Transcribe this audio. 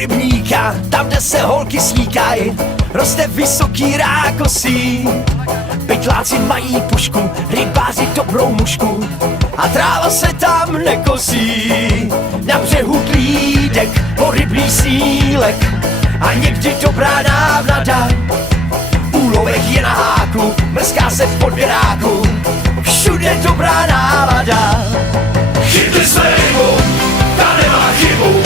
rybníka, tam, kde se holky sníkaj, roste vysoký rákosí. Pytláci mají pušku, rybáři dobrou mušku a tráva se tam nekosí. Na břehu klídek, po rybný snílek a někdy dobrá návnada. Úlovek je na háku, mrská se v podběráku, všude dobrá nálada. Chytli jsme rybu, ta nemá chybu,